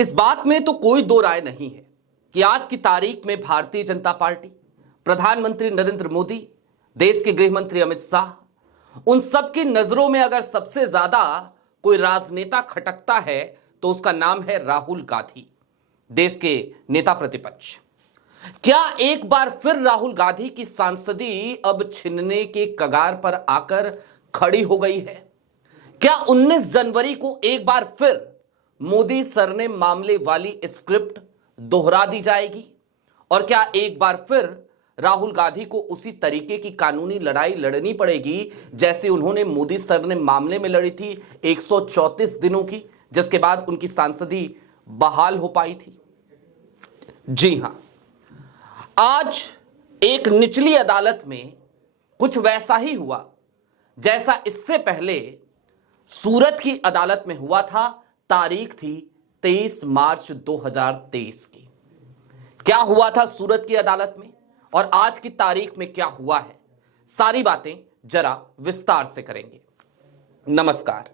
इस बात में तो कोई दो राय नहीं है कि आज की तारीख में भारतीय जनता पार्टी, प्रधानमंत्री नरेंद्र मोदी, देश के गृह मंत्री अमित शाह, उन सबकी नजरों में अगर सबसे ज्यादा कोई राजनेता खटकता है तो उसका नाम है राहुल गांधी, देश के नेता प्रतिपक्ष। क्या एक बार फिर राहुल गांधी की सांसदी अब छिनने के कगार पर आकर खड़ी हो गई है? क्या 19 जनवरी को एक बार फिर मोदी सरने मामले वाली स्क्रिप्ट दोहरा दी जाएगी? और क्या एक बार फिर राहुल गांधी को उसी तरीके की कानूनी लड़ाई लड़नी पड़ेगी जैसे उन्होंने मोदी सरने मामले में लड़ी थी 134 दिनों की, जिसके बाद उनकी सांसदी बहाल हो पाई थी? जी हां, आज एक निचली अदालत में कुछ वैसा ही हुआ जैसा इससे पहले सूरत की अदालत में हुआ था। तारीख थी 23 मार्च 2023 की। क्या हुआ था सूरत की अदालत में और आज की तारीख में क्या हुआ है, सारी बातें जरा विस्तार से करेंगे। नमस्कार,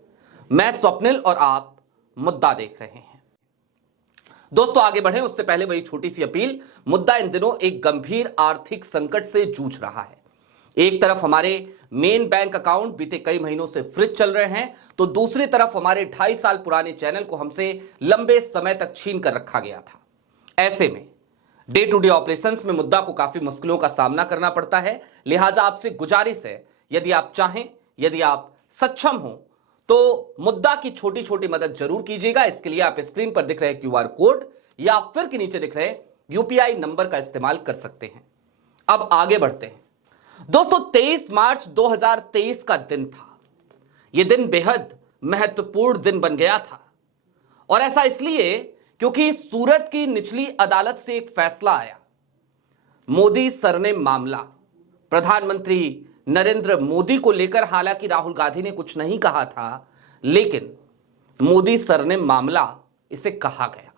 मैं स्वप्निल और आप मुद्दा देख रहे हैं। दोस्तों, आगे बढ़ें उससे पहले वही छोटी सी अपील। मुद्दा इन दिनों एक गंभीर आर्थिक संकट से जूझ रहा है। एक तरफ हमारे मेन बैंक अकाउंट बीते कई महीनों से फ्रीज चल रहे हैं, तो दूसरी तरफ हमारे 2.5 साल पुराने चैनल को हमसे लंबे समय तक छीन कर रखा गया था। ऐसे में डे टू डे ऑपरेशंस में मुद्दा को काफी मुश्किलों का सामना करना पड़ता है। लिहाजा आपसे गुजारिश है, यदि आप चाहें, यदि आप सक्षम हो तो मुद्दा की छोटी छोटी मदद जरूर कीजिएगा। इसके लिए आप स्क्रीन पर दिख रहे क्यूआर कोड या फिर के नीचे दिख रहे यूपीआई नंबर का इस्तेमाल कर सकते हैं। अब आगे बढ़ते हैं। दोस्तों, 23 मार्च 2023 का दिन था। यह दिन बेहद महत्वपूर्ण दिन बन गया था, और ऐसा इसलिए क्योंकि सूरत की निचली अदालत से एक फैसला आया। मोदी सरने मामला, प्रधानमंत्री नरेंद्र मोदी को लेकर हालांकि राहुल गांधी ने कुछ नहीं कहा था, लेकिन मोदी सरने मामला इसे कहा गया।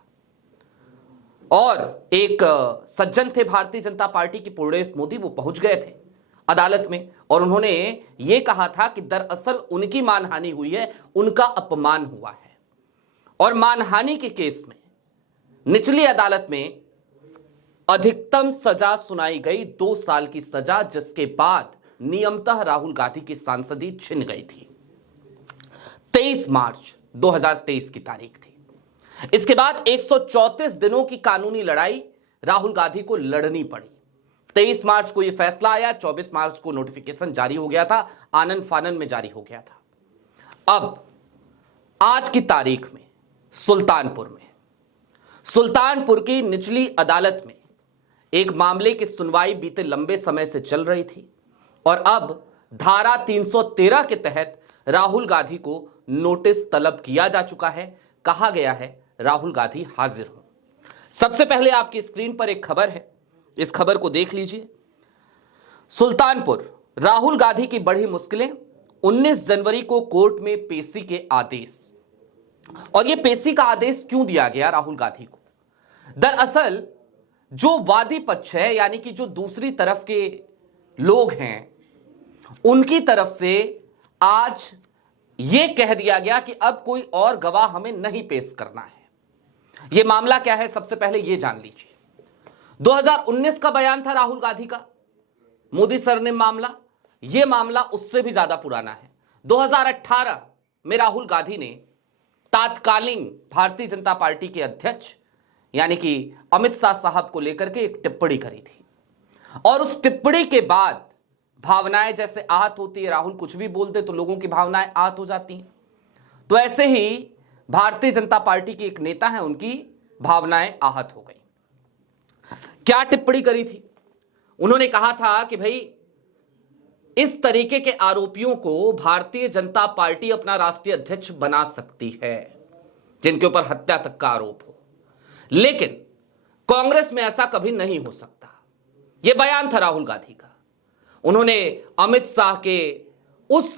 और एक सज्जन थे भारतीय जनता पार्टी की, पूर्णेश मोदी, वो पहुंच गए थे अदालत में और उन्होंने ये कहा था कि दरअसल उनकी मानहानि हुई है, उनका अपमान हुआ है। और मानहानि के केस में निचली अदालत में अधिकतम सजा सुनाई गई 2 साल की सजा, जिसके बाद नियमतः राहुल गांधी की सांसदी छिन गई थी। 23 मार्च 2023 की तारीख थी। इसके बाद 134 दिनों की कानूनी लड़ाई राहुल गांधी को लड़नी पड़ी। 23 मार्च को यह फैसला आया, 24 मार्च को नोटिफिकेशन जारी हो गया था, आनन फानन में जारी हो गया था। अब आज की तारीख में सुल्तानपुर की निचली अदालत में एक मामले की सुनवाई बीते लंबे समय से चल रही थी, और अब धारा 313 के तहत राहुल गांधी को नोटिस तलब किया जा चुका है। कहा गया है राहुल गांधी हाजिर हो। सबसे पहले आपकी स्क्रीन पर एक खबर है, इस खबर को देख लीजिए। सुल्तानपुर, राहुल गांधी की बढ़ी मुश्किलें, 19 जनवरी को कोर्ट में पेशी के आदेश। और यह पेशी का आदेश क्यों दिया गया राहुल गांधी को? दरअसल जो वादी पक्ष है, यानी कि जो दूसरी तरफ के लोग हैं, उनकी तरफ से आज यह कह दिया गया कि अब कोई और गवाह हमें नहीं पेश करना है। यह मामला क्या है, सबसे पहले यह जान लीजिए। 2019 का बयान था राहुल गांधी का, मोदी सर ने मामला, यह मामला उससे भी ज्यादा पुराना है। 2018 में राहुल गांधी ने तात्कालीन भारतीय जनता पार्टी के अध्यक्ष यानी कि अमित शाह साहब को लेकर के एक टिप्पणी करी थी, और उस टिप्पणी के बाद भावनाएं जैसे आहत होती है, राहुल कुछ भी बोलते तो लोगों की भावनाएं आहत हो जाती हैं, तो ऐसे ही भारतीय जनता पार्टी के एक नेता हैं, उनकी भावनाएं आहत हो गई। क्या टिप्पणी करी थी? उन्होंने कहा था कि भाई इस तरीके के आरोपियों को भारतीय जनता पार्टी अपना राष्ट्रीय अध्यक्ष बना सकती है, जिनके ऊपर हत्या तक का आरोप हो, लेकिन कांग्रेस में ऐसा कभी नहीं हो सकता। यह बयान था राहुल गांधी का। उन्होंने अमित शाह के उस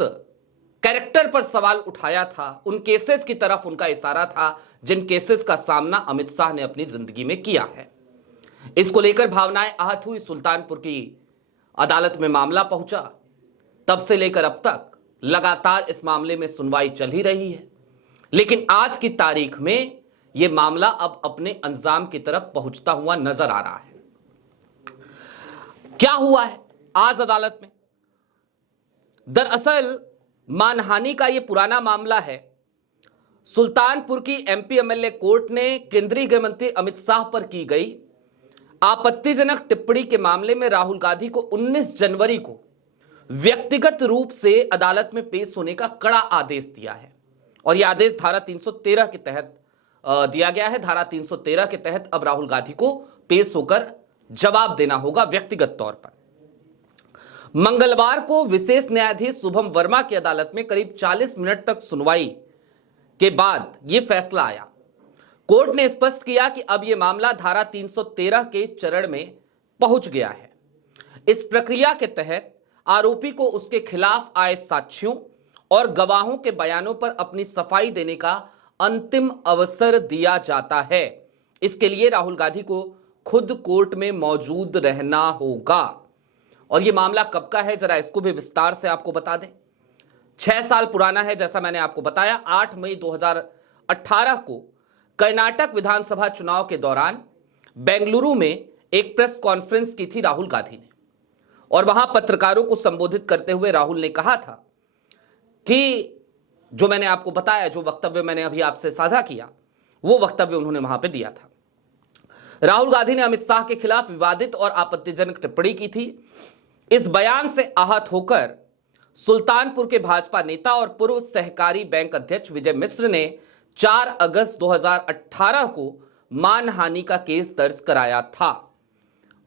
कैरेक्टर पर सवाल उठाया था, उन केसेस की तरफ उनका इशारा था जिन केसेस का सामना अमित शाह ने अपनी जिंदगी में किया है। इसको लेकर भावनाएं आहत हुई। सुल्तानपुर की अदालत में मामला पहुंचा। तब से लेकर अब तक लगातार इस मामले में सुनवाई चल ही रही है, लेकिन आज की तारीख में यह मामला अब अपने अंजाम की तरफ पहुंचता हुआ नजर आ रहा है। क्या हुआ है आज अदालत में? दरअसल मानहानि का यह पुराना मामला है। सुल्तानपुर की एमपी एमएलए कोर्ट ने केंद्रीय गृह मंत्री अमित शाह पर की गई आपत्तिजनक टिप्पणी के मामले में राहुल गांधी को 19 जनवरी को व्यक्तिगत रूप से अदालत में पेश होने का कड़ा आदेश दिया है। और यह आदेश धारा 313 के तहत दिया गया है। धारा 313 के तहत अब राहुल गांधी को पेश होकर जवाब देना होगा व्यक्तिगत तौर पर। मंगलवार को विशेष न्यायाधीश शुभम वर्मा की अदालत में करीब 40 मिनट तक सुनवाई के बाद यह फैसला आया। कोर्ट ने स्पष्ट किया कि अब यह मामला धारा 313 के चरण में पहुंच गया है। इस प्रक्रिया के तहत आरोपी को उसके खिलाफ आए साक्ष्यों और गवाहों के बयानों पर अपनी सफाई देने का अंतिम अवसर दिया जाता है। इसके लिए राहुल गांधी को खुद कोर्ट में मौजूद रहना होगा। और यह मामला कब का है, जरा इसको भी विस्तार से आपको बता दें। 6 साल पुराना है। जैसा मैंने आपको बताया, 8 मई 2018 को कर्नाटक विधानसभा चुनाव के दौरान बेंगलुरु में एक प्रेस कॉन्फ्रेंस की थी राहुल गांधी ने। और वहां पत्रकारों को संबोधित करते हुए राहुल ने कहा था कि जो मैंने आपको बताया, जो वक्तव्य मैंने अभी आपसे साझा किया, वो वक्तव्य उन्होंने वहां पे दिया था। राहुल गांधी ने अमित शाह के खिलाफ विवादित और आपत्तिजनक टिप्पणी की थी। इस बयान से आहत होकर सुल्तानपुर के भाजपा नेता और पूर्व सहकारी बैंक अध्यक्ष विजय मिश्र ने 4 अगस्त 2018 को मानहानि का केस दर्ज कराया था।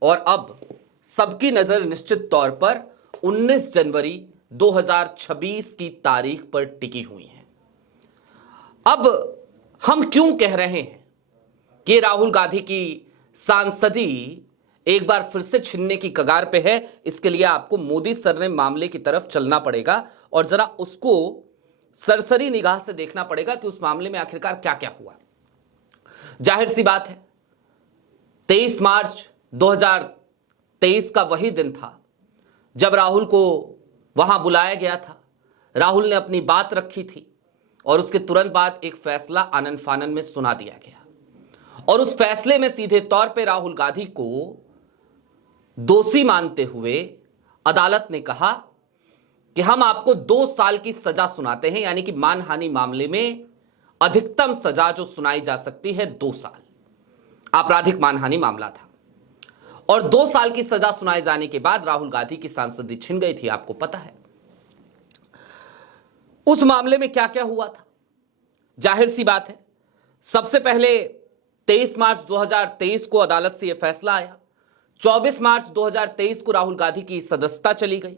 और अब सबकी नजर निश्चित तौर पर 19 जनवरी 2026 की तारीख पर टिकी हुई है। अब हम क्यों कह रहे हैं कि राहुल गांधी की सांसदी एक बार फिर से छिनने की कगार पे है? इसके लिए आपको मोदी सर ने मामले की तरफ चलना पड़ेगा और जरा उसको सरसरी निगाह से देखना पड़ेगा कि उस मामले में आखिरकार क्या क्या हुआ। जाहिर सी बात है, 23 मार्च 2023 का वही दिन था जब राहुल को वहां बुलाया गया था। राहुल ने अपनी बात रखी थी और उसके तुरंत बाद एक फैसला आनन फानन में सुना दिया गया। और उस फैसले में सीधे तौर पे राहुल गांधी को दोषी मानते हुए अदालत ने कहा कि हम आपको 2 साल की सजा सुनाते हैं, यानी कि मानहानि मामले में अधिकतम सजा जो सुनाई जा सकती है 2 साल। आपराधिक मानहानि मामला था और 2 साल की सजा सुनाए जाने के बाद राहुल गांधी की सांसदी छिन गई थी, आपको पता है। उस मामले में क्या क्या हुआ था? जाहिर सी बात है, सबसे पहले 23 मार्च 2023 को अदालत से यह फैसला आया। 24 मार्च 2023 को राहुल गांधी की सदस्यता चली गई।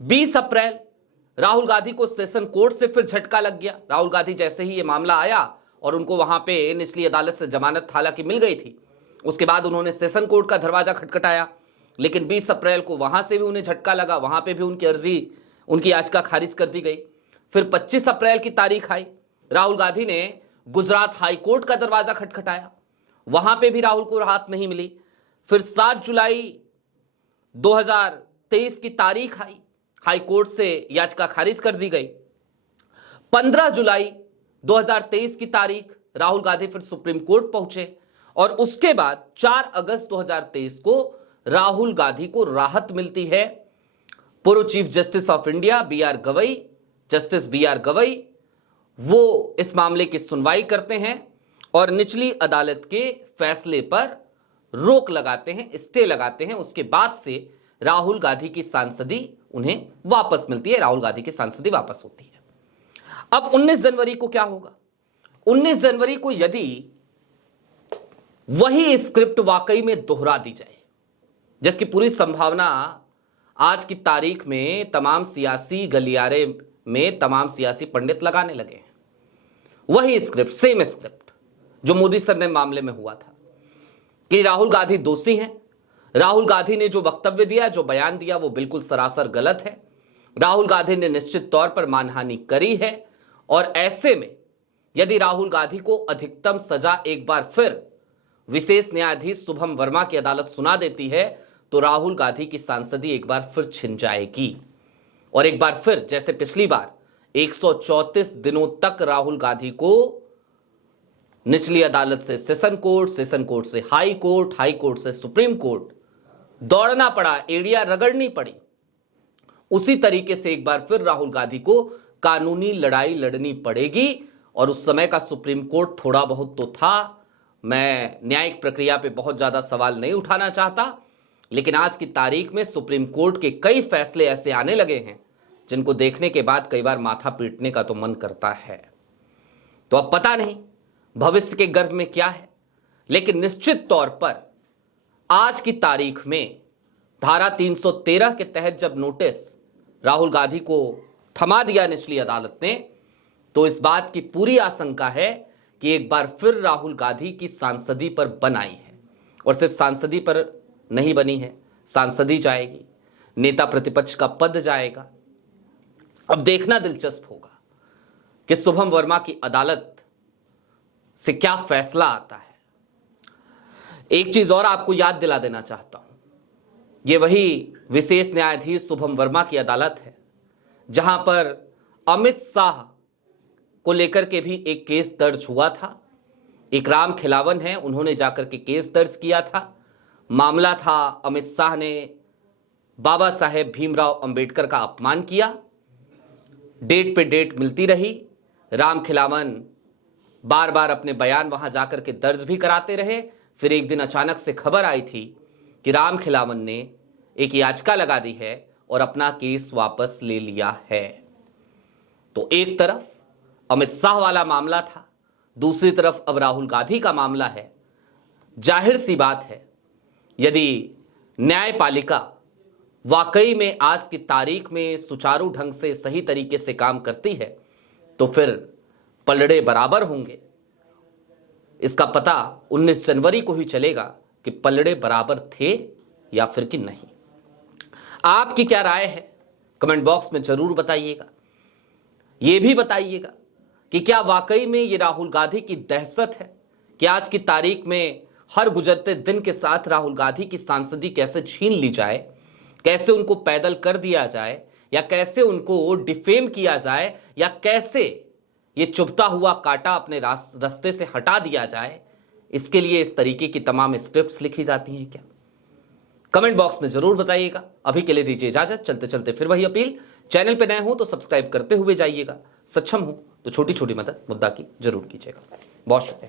20 अप्रैल राहुल गांधी को सेशन कोर्ट से फिर झटका लग गया। राहुल गांधी जैसे ही यह मामला आया और उनको वहां पे निचली अदालत से जमानत हालांकि मिल गई थी, उसके बाद उन्होंने सेशन कोर्ट का दरवाजा खटखटाया। लेकिन 20 अप्रैल को वहां से भी उन्हें झटका लगा, वहां पे भी उनकी अर्जी, उनकी याचिका खारिज कर दी गई। फिर 25 अप्रैल की तारीख आई, राहुल गांधी ने गुजरात हाई कोर्ट का दरवाजा खटखटाया, वहां पे भी राहुल को राहत नहीं मिली। फिर 7 जुलाई 2023 की तारीख आई, हाई कोर्ट से याचिका खारिज कर दी गई। 15 जुलाई 2023 की तारीख, राहुल गांधी फिर सुप्रीम कोर्ट पहुंचे और उसके बाद 4 अगस्त 2023 को राहुल गांधी को राहत मिलती है। पूर्व chief justice of India BR Gavai, justice BR Gavai, वो इस मामले की सुनवाई करते हैं और निचली अदालत के फैसले पर रोक लगाते हैं, स्टे लगाते हैं। उसके बाद से राहुल गांधी की सांसदी उन्हें वापस मिलती है, राहुल गांधी की सांसदी वापस होती है। अब 19 जनवरी को क्या होगा? 19 जनवरी को यदि वही स्क्रिप्ट वाकई में दोहरा दी जाए, जिसकी पूरी संभावना आज की तारीख में तमाम सियासी गलियारे में तमाम सियासी पंडित लगाने लगे हैं, वही स्क्रिप्ट, सेम स्क्रिप्ट जो मोदी सर ने मामले में हुआ था कि राहुल गांधी दोषी हैं, राहुल गांधी ने जो वक्तव्य दिया, जो बयान दिया, वो बिल्कुल सरासर गलत है, राहुल गांधी ने निश्चित तौर पर मानहानि करी है। और ऐसे में यदि राहुल गांधी को अधिकतम सजा एक बार फिर विशेष न्यायाधीश शुभम वर्मा की अदालत सुना देती है तो राहुल गांधी की सांसदी एक बार फिर छिन जाएगी। और एक बार फिर जैसे पिछली बार 134 दिनों तक राहुल गांधी को निचली अदालत से सेशन कोर्ट से हाई कोर्ट से सुप्रीम कोर्ट दौड़ना पड़ा, एड़ियां रगड़नी पड़ी। उसी तरीके से एक बार फिर राहुल गांधी को कानूनी लड़ाई लड़नी पड़ेगी। और उस समय का सुप्रीम कोर्ट थोड़ा बहुत तो था, मैं न्यायिक प्रक्रिया पे बहुत ज्यादा सवाल नहीं उठाना चाहता, लेकिन आज की तारीख में सुप्रीम कोर्ट के कई फैसले ऐसे आने लगे हैं जिनको देखने के बाद कई बार माथा पीटने का तो मन करता है। तो अब पता नहीं भविष्य के गर्भ में क्या है, लेकिन निश्चित तौर पर आज की तारीख में धारा 313 के तहत जब नोटिस राहुल गांधी को थमा दिया निचली अदालत ने, तो इस बात की पूरी आशंका है कि एक बार फिर राहुल गांधी की सांसदी पर बन आई है। और सिर्फ सांसदी पर नहीं बनी है, सांसदी जाएगी, नेता प्रतिपक्ष का पद जाएगा। अब देखना दिलचस्प होगा कि शुभम वर्मा की अदालत से क्या फैसला आता है। एक चीज और आपको याद दिला देना चाहता हूं, यह वही विशेष न्यायाधीश शुभम वर्मा की अदालत है जहां पर अमित शाह को लेकर के भी एक केस दर्ज हुआ था। एक राम खिलावन है, उन्होंने जाकर के केस दर्ज किया था। मामला था अमित शाह ने बाबा साहेब भीमराव अंबेडकर का अपमान किया। डेट पे डेट मिलती रही, राम खिलावन बार बार अपने बयान वहां जाकर के दर्ज भी कराते रहे। फिर एक दिन अचानक से खबर आई थी कि राम खिलावन ने एक याचिका लगा दी है और अपना केस वापस ले लिया है। तो एक तरफ अमित शाह वाला मामला था, दूसरी तरफ अब राहुल गांधी का मामला है। जाहिर सी बात है, यदि न्यायपालिका वाकई में आज की तारीख में सुचारू ढंग से सही तरीके से काम करती है तो फिर पलड़े बराबर होंगे। इसका पता 19 जनवरी को ही चलेगा कि पलड़े बराबर थे या फिर कि नहीं। आपकी क्या राय है कमेंट बॉक्स में जरूर बताइएगा। यह भी बताइएगा कि क्या वाकई में ये राहुल गांधी की दहशत है कि आज की तारीख में हर गुजरते दिन के साथ राहुल गांधी की सांसदी कैसे छीन ली जाए, कैसे उनको पैदल कर दिया जाए, या कैसे उनको डिफेम किया जाए, या कैसे ये चुभता हुआ कांटा अपने रास्ते से हटा दिया जाए। इसके लिए इस तरीके की तमाम स्क्रिप्ट्स लिखी जाती हैं क्या? कमेंट बॉक्स में जरूर बताइएगा। अभी के लिए दीजिए इजाजत। चलते चलते फिर वही अपील, चैनल पे नए हो तो सब्सक्राइब करते हुए जाइएगा, सक्षम हो तो छोटी छोटी मदद मुद्दा की जरूर कीजिएगा। बहुत शुक्रिया।